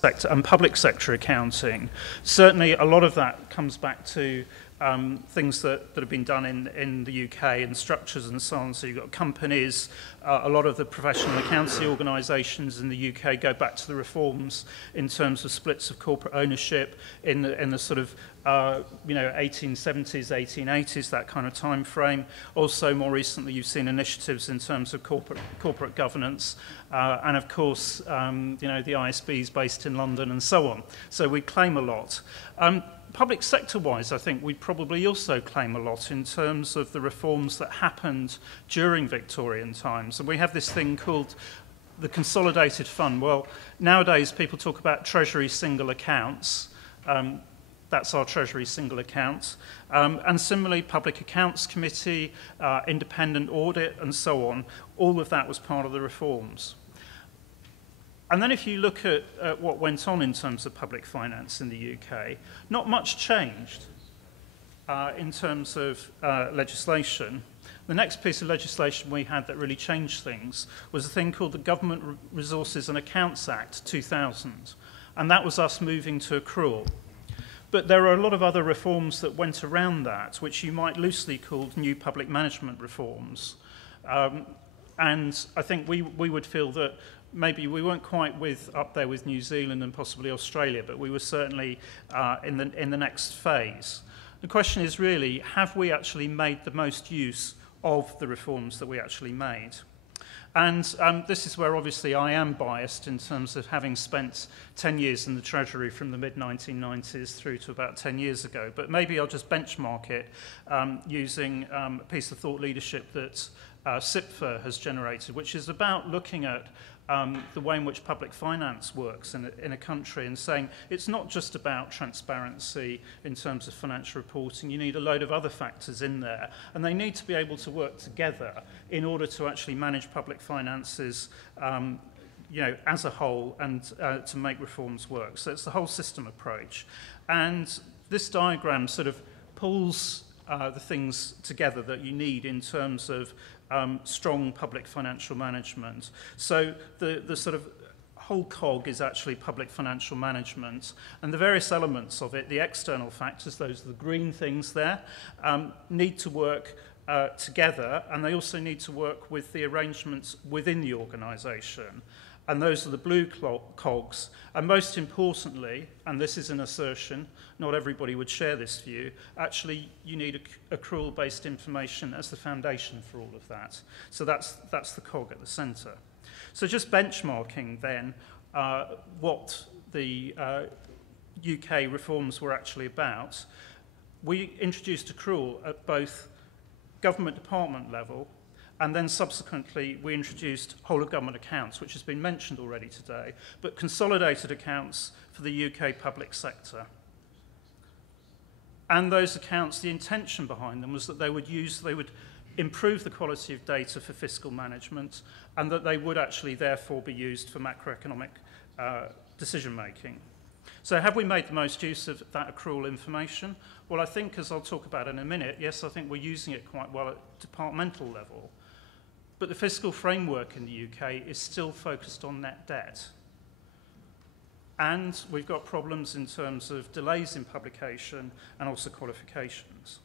sector and public sector accounting. Certainly a lot of that comes back to things that have been done in the UK and structures and so on. So you've got companies, a lot of the professional accountancy organisations in the UK go back to the reforms in terms of splits of corporate ownership in the sort of 1870s, 1880s, that kind of time frame. Also, more recently, you've seen initiatives in terms of corporate governance, and of course, the ISBs based in London and so on. So we claim a lot. Public sector-wise, I think we'd probably also claim a lot in terms of the reforms that happened during Victorian times. And we have this thing called the Consolidated Fund. Well, nowadays people talk about Treasury single accounts. That's our Treasury single account. And similarly, Public Accounts Committee, independent audit, and so on. All of that was part of the reforms. And then if you look at what went on in terms of public finance in the UK, not much changed in terms of legislation. The next piece of legislation we had that really changed things was a thing called the Government Resources and Accounts Act 2000. And that was us moving to accrual. But there are a lot of other reforms that went around that, which you might loosely call new public management reforms. And I think we would feel that maybe we weren't quite up there with New Zealand and possibly Australia, but we were certainly in the next phase. The question is really, have we actually made the most use of the reforms that we actually made? And this is where obviously I am biased in terms of having spent 10 years in the Treasury from the mid-1990s through to about 10 years ago. But maybe I'll just benchmark it using a piece of thought leadership that SIPFA has generated, which is about looking at the way in which public finance works in a country and saying it's not just about transparency in terms of financial reporting. You need a load of other factors in there, and they need to be able to work together in order to actually manage public finances as a whole and to make reforms work. So it's the whole system approach. And this diagram sort of pulls the things together that you need in terms of strong public financial management. So the sort of whole cog is actually public financial management, and the various elements of it, the external factors, those are the green things there, need to work together, and they also need to work with the arrangements within the organisation. And those are the blue cogs. And most importantly, and this is an assertion, not everybody would share this view, actually you need accrual-based information as the foundation for all of that. So that's the cog at the centre. So just benchmarking then what the UK reforms were actually about, we introduced accrual at both government department level, and then subsequently we introduced whole of government accounts, which has been mentioned already today, but consolidated accounts for the UK public sector. And those accounts, the intention behind them was that they would improve the quality of data for fiscal management, and that they would actually therefore be used for macroeconomic decision making. So have we made the most use of that accrual information? Well, I think, as I'll talk about in a minute, yes, I think we're using it quite well at departmental level. But the fiscal framework in the UK is still focused on net debt. And we've got problems in terms of delays in publication and also qualifications.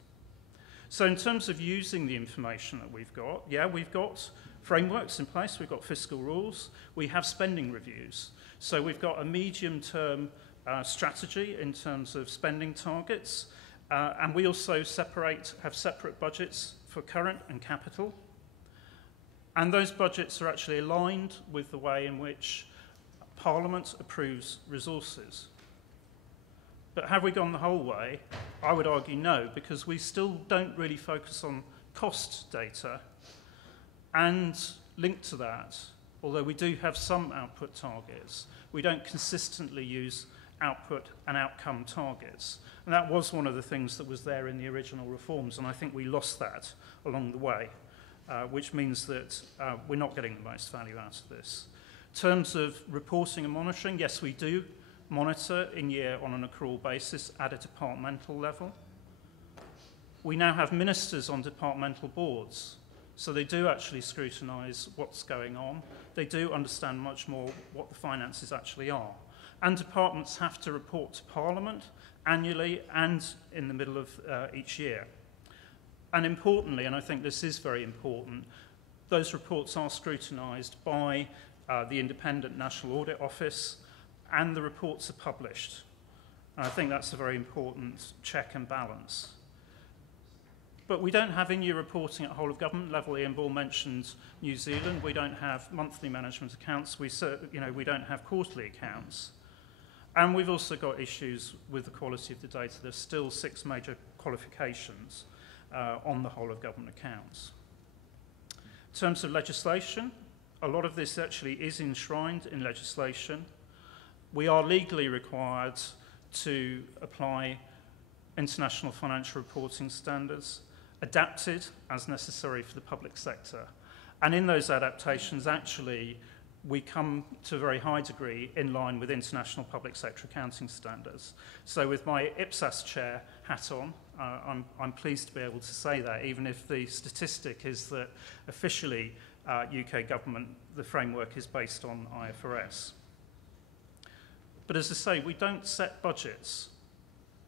So in terms of using the information that we've got, yeah, we've got frameworks in place, we've got fiscal rules, we have spending reviews. So we've got a medium-term strategy in terms of spending targets, and we also have separate budgets for current and capital. And those budgets are actually aligned with the way in which Parliament approves resources. But have we gone the whole way? I would argue no, because we still don't really focus on cost data. And linked to that, although we do have some output targets, we don't consistently use output and outcome targets. And that was one of the things that was there in the original reforms, and I think we lost that along the way. Which means that we're not getting the most value out of this. In terms of reporting and monitoring, yes, we do monitor in year on an accrual basis at a departmental level. We now have ministers on departmental boards, so they do actually scrutinise what's going on. They do understand much more what the finances actually are. And departments have to report to Parliament annually and in the middle of each year. And importantly, and I think this is very important, those reports are scrutinised by the Independent National Audit Office, and the reports are published. And I think that's a very important check and balance. But we don't have in-year reporting at whole of government level. Ian Ball mentioned New Zealand. We don't have monthly management accounts. We don't have quarterly accounts. And we've also got issues with the quality of the data. There's still 6 major qualifications on the whole of government accounts. In terms of legislation, a lot of this actually is enshrined in legislation. We are legally required to apply international financial reporting standards, adapted as necessary for the public sector. And in those adaptations, actually, we come to a very high degree in line with international public sector accounting standards. So with my IPSAS chair hat on, I'm pleased to be able to say that, even if the statistic is that officially UK government, the framework is based on IFRS. But as I say, we don't set budgets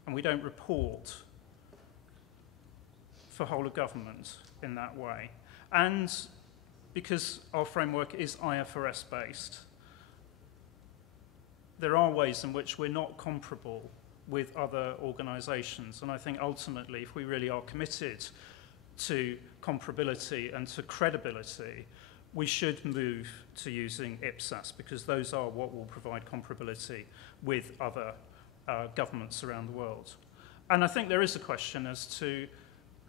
and we don't report for whole of government in that way. And because our framework is IFRS based, there are ways in which we're not comparable with other organisations. And I think ultimately, if we really are committed to comparability and to credibility, we should move to using IPSAS, because those are what will provide comparability with other governments around the world. And I think there is a question as to,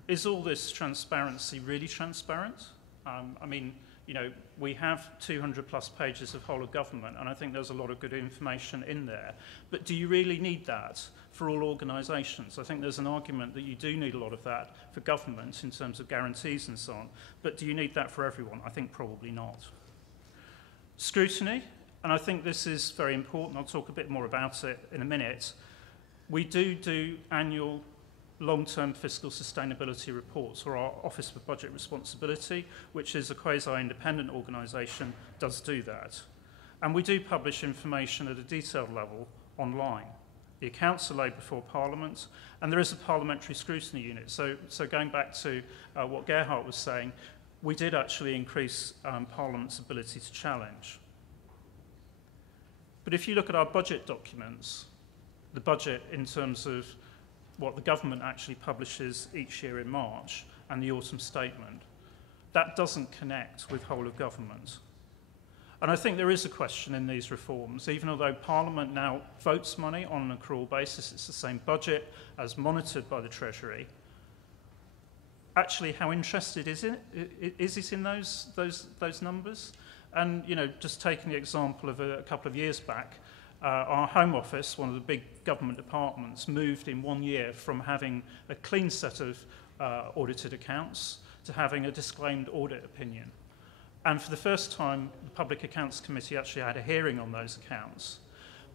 is all this transparency really transparent? I mean, you know, we have 200 plus pages of whole of government, and I think there's a lot of good information in there. But do you really need that for all organisations? I think there's an argument that you do need a lot of that for government in terms of guarantees and so on. But do you need that for everyone? I think probably not. Scrutiny, and I think this is very important. I'll talk a bit more about it in a minute. We do annual long-term fiscal sustainability reports, or our Office for Budget Responsibility, which is a quasi-independent organisation, does do that. And we do publish information at a detailed level online. The accounts are laid before Parliament, and there is a parliamentary scrutiny unit. So going back to what Gerhard was saying, we did actually increase Parliament's ability to challenge. But if you look at our budget documents, the budget in terms of what the government actually publishes each year in March, and the autumn statement, that doesn't connect with whole of government. And I think there is a question in these reforms, even although Parliament now votes money on an accrual basis, it's the same budget as monitored by the Treasury. Actually, how interested is it in those numbers? And, you know, just taking the example of a couple of years back, our Home Office, one of the big government departments, moved in 1 year from having a clean set of audited accounts to having a disclaimed audit opinion. And for the first time, the Public Accounts Committee actually had a hearing on those accounts.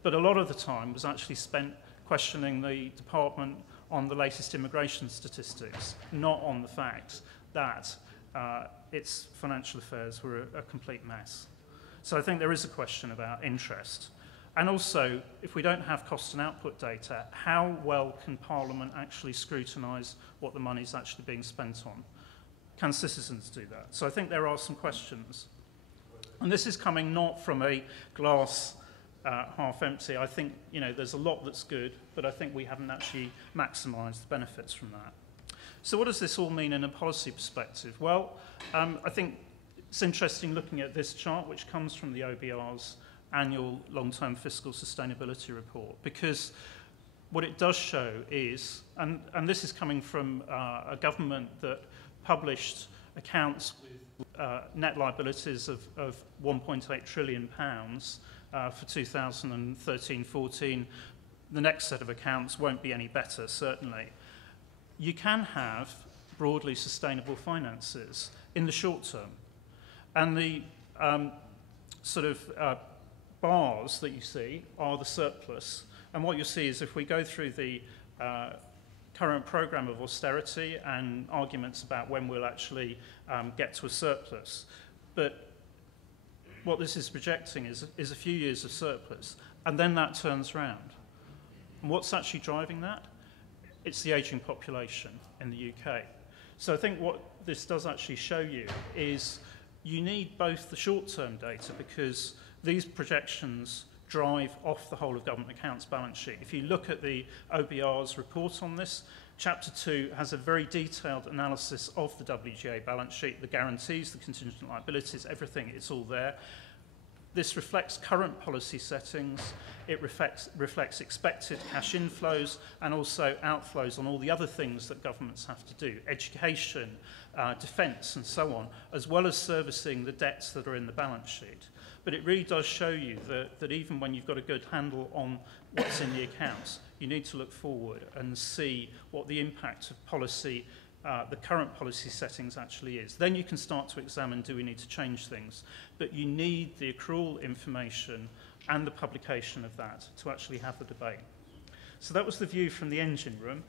But a lot of the time was actually spent questioning the department on the latest immigration statistics, not on the fact that its financial affairs were a complete mess. So I think there is a question about interest. And also, if we don't have cost and output data, how well can Parliament actually scrutinise what the money is actually being spent on? Can citizens do that? So I think there are some questions. And this is coming not from a glass half empty. I think, you know, there's a lot that's good, but I think we haven't actually maximised the benefits from that. So what does this all mean in a policy perspective? Well, I think it's interesting looking at this chart, which comes from the OBR's annual long-term fiscal sustainability report, because what it does show is, and this is coming from a government that published accounts with net liabilities of 1.8 trillion pounds for 2013-14. The next set of accounts won't be any better, certainly. You can have broadly sustainable finances in the short term, and the bars that you see are the surplus. And what you'll see is if we go through the current programme of austerity and arguments about when we'll actually get to a surplus, but what this is projecting is a few years of surplus, and then that turns round. And what's actually driving that? It's the ageing population in the UK. So I think what this does actually show you is you need both the short-term data, because these projections drive off the whole of government accounts balance sheet. If you look at the OBR's report on this, Chapter 2 has a very detailed analysis of the WGA balance sheet, the guarantees, the contingent liabilities, everything, it's all there. This reflects current policy settings, it reflects expected cash inflows and also outflows on all the other things that governments have to do, education, defence and so on, as well as servicing the debts that are in the balance sheet. But it really does show you that even when you've got a good handle on what's in the accounts, you need to look forward and see what the impact of policy, the current policy settings actually is. Then you can start to examine, do we need to change things? But you need the accrual information and the publication of that to actually have the debate. So that was the view from the engine room.